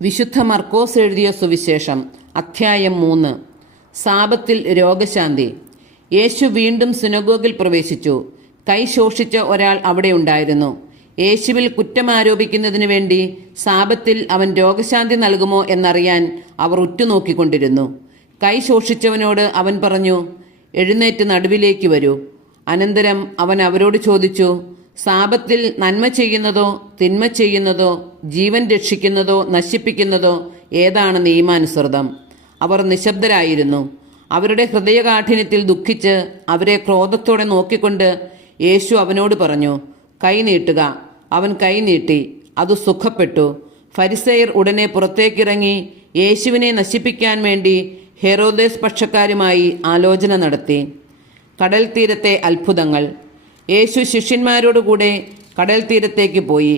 വിശുദ്ധ മർക്കോസ് എഴുതിയ സുവിശേഷം അധ്യായം 3. സാബത്തിൽ രോഗശാന്തി. യേശു വീണ്ടും സിനഗോഗിൽ പ്രവേശിച്ചു. കൈ ശോഷിച്ച ഒരാൾ അവിടെ ഉണ്ടായിരുന്നു. യേശുവിൽ കുറ്റമാരോപിക്കുന്നതിനു വേണ്ടി സാബത്തിൽ അവൻ രോഗശാന്തി നൽകുമോ എന്നറിയാൻ അവർ ഉറ്റുനോക്കിക്കൊണ്ടിരുന്നു. കൈ ശോഷിച്ചവനോട് അവൻ പറഞ്ഞു, എഴുന്നേറ്റ് നടുവിലേക്ക് വരൂ. അനന്തരം അവൻ അവരോട് ചോദിച്ചു, സാബത്തിൽ നന്മ ചെയ്യുന്നതോ തിന്മ ചെയ്യുന്നതോ ജീവൻ രക്ഷിക്കുന്നതോ നശിപ്പിക്കുന്നതോ ഏതാണ് നിയമാനുസൃതം? അവർ നിശബ്ദരായിരുന്നു. അവരുടെ ഹൃദയകാഠിന്യത്തിൽ ദുഃഖിച്ച് അവരെ ക്രോധത്തോടെ നോക്കിക്കൊണ്ട് യേശു അവനോട് പറഞ്ഞു, കൈ നീട്ടുക. അവൻ കൈ നീട്ടി, അത് സുഖപ്പെട്ടു. ഫരിസേയർ ഉടനെ പുറത്തേക്കിറങ്ങി യേശുവിനെ നശിപ്പിക്കാൻ വേണ്ടി ഹെരോദേസ് പക്ഷക്കാരുമായി ആലോചന നടത്തി. കടൽ തീരത്തെ അത്ഭുതങ്ങൾ. യേശു ശിഷ്യന്മാരോടുകൂടെ കടൽ തീരത്തേക്ക് പോയി.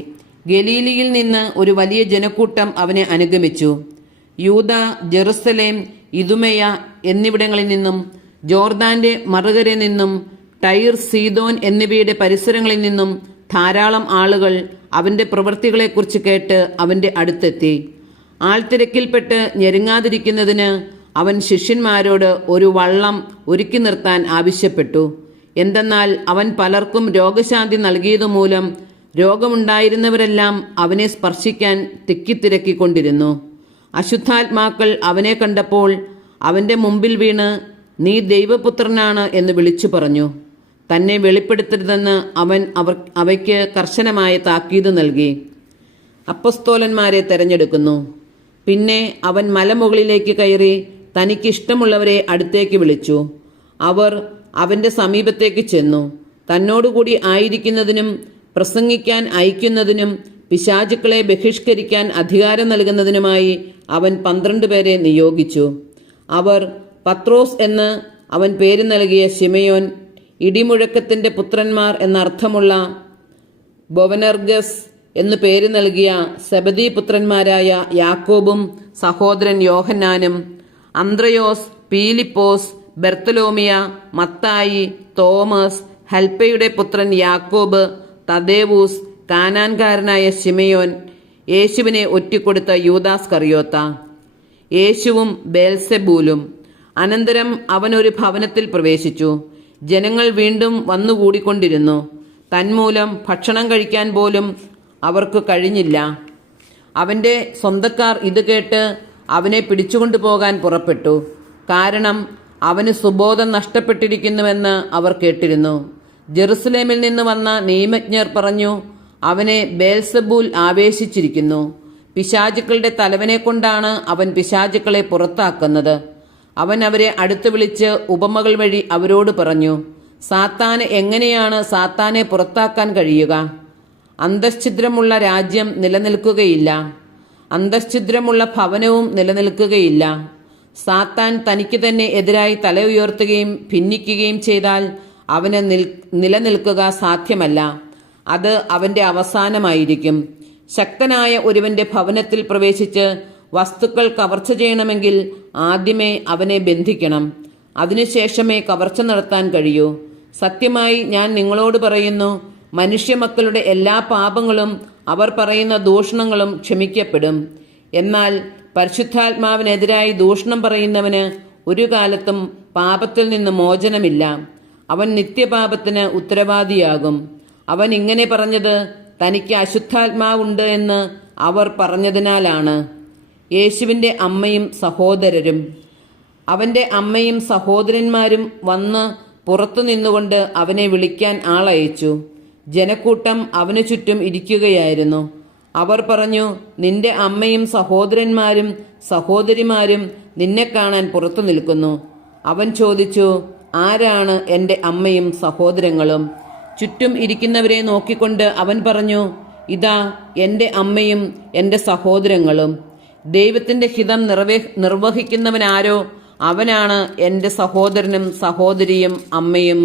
ഗലീലിയിൽ നിന്ന് ഒരു വലിയ ജനക്കൂട്ടം അവനെ അനുഗമിച്ചു. യൂദ, ജെറുസലേം, ഇദുമയ എന്നിവിടങ്ങളിൽ നിന്നും ജോർദാന്റെ മറുകരയിൽ നിന്നും ടൈർ, സീദോൻ എന്നിവയുടെ പരിസരങ്ങളിൽ നിന്നും ധാരാളം ആളുകൾ അവന്റെ പ്രവൃത്തികളെക്കുറിച്ച് കേട്ട് അവന്റെ അടുത്തെത്തി. ആൾത്തിരക്കിൽപ്പെട്ട് ഞെരുങ്ങാതിരിക്കുന്നതിന് അവൻ ശിഷ്യന്മാരോട് ഒരു വള്ളം ഒരുക്കി നിർത്താൻ ആവശ്യപ്പെട്ടു. എന്തെന്നാൽ അവൻ പലർക്കും രോഗശാന്തി നൽകിയതുമൂലം രോഗമുണ്ടായിരുന്നവരെല്ലാം അവനെ സ്പർശിക്കാൻ തിക്കിത്തിരക്കിക്കൊണ്ടിരുന്നു. അശുദ്ധാത്മാക്കൾ അവനെ കണ്ടപ്പോൾ അവന്റെ മുമ്പിൽ വീണ്, നീ ദൈവപുത്രനാണ് എന്ന് വിളിച്ചു പറഞ്ഞു. തന്നെ വെളിപ്പെടുത്തരുതെന്ന് അവൻ അവയ്ക്ക് കർശനമായ താക്കീത് നൽകി. അപ്പസ്തോലന്മാരെ തെരഞ്ഞെടുക്കുന്നു. പിന്നെ അവൻ മലമുകളിലേക്ക് കയറി തനിക്കിഷ്ടമുള്ളവരെ അടുത്തേക്ക് വിളിച്ചു. അവർ അവന്റെ സമീപത്തേക്ക് ചെന്നു. തന്നോടുകൂടി ആയിരിക്കുന്നതിനും പ്രസംഗിക്കാൻ അയക്കുന്നതിനും പിശാചുക്കളെ ബഹിഷ്കരിക്കാൻ അധികാരം നൽകുന്നതിനുമായി അവൻ 12 പേരെ നിയോഗിച്ചു. അവർ പത്രോസ് എന്ന് അവൻ പേര് നൽകിയ ശിമയോൻ, ഇടിമുഴക്കത്തിന്റെ പുത്രന്മാർ എന്നർത്ഥമുള്ള ബൊവനർഗസ് എന്നു പേര് നൽകിയ സെബദീ പുത്രന്മാരായ യാക്കോബും സഹോദരൻ യോഹന്നാനും, അന്ത്രയോസ്, പീലിപ്പോസ്, ബെർത്തലോമിയ, മത്തായി, തോമസ്, ഹൽപ്പയുടെ പുത്രൻ യാക്കോബ്, തദേവൂസ്, കാനാൻകാരനായ ശിമയോൻ, യേശുവിനെ ഒറ്റിക്കൊടുത്ത യൂദാസ് കറിയോത്ത, യേശുവും ബേൽസെബൂലും. അനന്തരം അവൻ ഒരു ഭവനത്തിൽ പ്രവേശിച്ചു. ജനങ്ങൾ വീണ്ടും വന്നുകൂടിക്കൊണ്ടിരുന്നു. തന്മൂലം ഭക്ഷണം കഴിക്കാൻ പോലും അവർക്ക് കഴിഞ്ഞില്ല. അവന്റെ സ്വന്തക്കാർ ഇത് കേട്ട് അവനെ പിടിച്ചുകൊണ്ടുപോകാൻ പുറപ്പെട്ടു. കാരണം അവന് സുബോധം നഷ്ടപ്പെട്ടിരിക്കുന്നുവെന്ന് അവർ കേട്ടിരുന്നു. ജെറുസലേമിൽ നിന്ന് വന്ന നിയമജ്ഞർ പറഞ്ഞു, അവനെ ബേൽസെബൂൽ ആവേശിച്ചിരിക്കുന്നു. പിശാചുക്കളുടെ തലവനെ കൊണ്ടാണ് അവൻ പിശാചുക്കളെ പുറത്താക്കുന്നത്. അവൻ അവരെ അടുത്ത് വിളിച്ച് ഉപമകൾ വഴി അവരോട് പറഞ്ഞു, സാത്താന് എങ്ങനെയാണ് സാത്താനെ പുറത്താക്കാൻ കഴിയുക? അന്തഃഛിദ്രമുള്ള രാജ്യം നിലനിൽക്കുകയില്ല, അന്തഃഛിദ്രമുള്ള ഭവനവും നിലനിൽക്കുകയില്ല. സാത്താൻ തനിക്ക് തന്നെ എതിരായി തല ഉയർത്തുകയും ഭിന്നിക്കുകയും ചെയ്താൽ അവന് നിലനിൽക്കുക സാധ്യമല്ല. അത് അവന്റെ അവസാനമായിരിക്കും. ശക്തനായ ഒരുവന്റെ ഭവനത്തിൽ പ്രവേശിച്ച് വസ്തുക്കൾ കവർച്ച ചെയ്യണമെങ്കിൽ ആദ്യമേ അവനെ ബന്ധിക്കണം. അതിനുശേഷമേ കവർച്ച നടത്താൻ കഴിയൂ. സത്യമായി ഞാൻ നിങ്ങളോട് പറയുന്നു, മനുഷ്യമക്കളുടെ എല്ലാ പാപങ്ങളും അവർ പറയുന്ന ദൂഷണങ്ങളും ക്ഷമിക്കപ്പെടും. എന്നാൽ പരിശുദ്ധാത്മാവിനെതിരായി ദൂഷണം പറയുന്നവന് ഒരു കാലത്തും പാപത്തിൽ നിന്ന് മോചനമില്ല. അവൻ നിത്യപാപത്തിന് ഉത്തരവാദിയാകും. അവൻ ഇങ്ങനെ പറഞ്ഞത് തനിക്ക് അശുദ്ധാത്മാവുണ്ട് എന്ന് അവർ പറഞ്ഞതിനാലാണ്. യേശുവിൻ്റെ അമ്മയും സഹോദരരും. അവന്റെ അമ്മയും സഹോദരന്മാരും വന്ന് പുറത്തു നിന്നുകൊണ്ട് അവനെ വിളിക്കാൻ ആളയച്ചു. ജനക്കൂട്ടം അവനു ചുറ്റും ഇരിക്കുകയായിരുന്നു. അവർ പറഞ്ഞു, നിന്റെ അമ്മയും സഹോദരന്മാരും സഹോദരിമാരും നിന്നെ കാണാൻ പുറത്തു നിൽക്കുന്നു. അവൻ ചോദിച്ചു, ആരാണ് എൻ്റെ അമ്മയും സഹോദരങ്ങളും? ചുറ്റും ഇരിക്കുന്നവരെ നോക്കിക്കൊണ്ട് അവൻ പറഞ്ഞു, ഇതാ എൻ്റെ അമ്മയും എൻ്റെ സഹോദരങ്ങളും. ദൈവത്തിൻ്റെ ഹിതം നിർവഹിക്കുന്നവനാരോ അവനാണ് എൻ്റെ സഹോദരനും സഹോദരിയും അമ്മയും.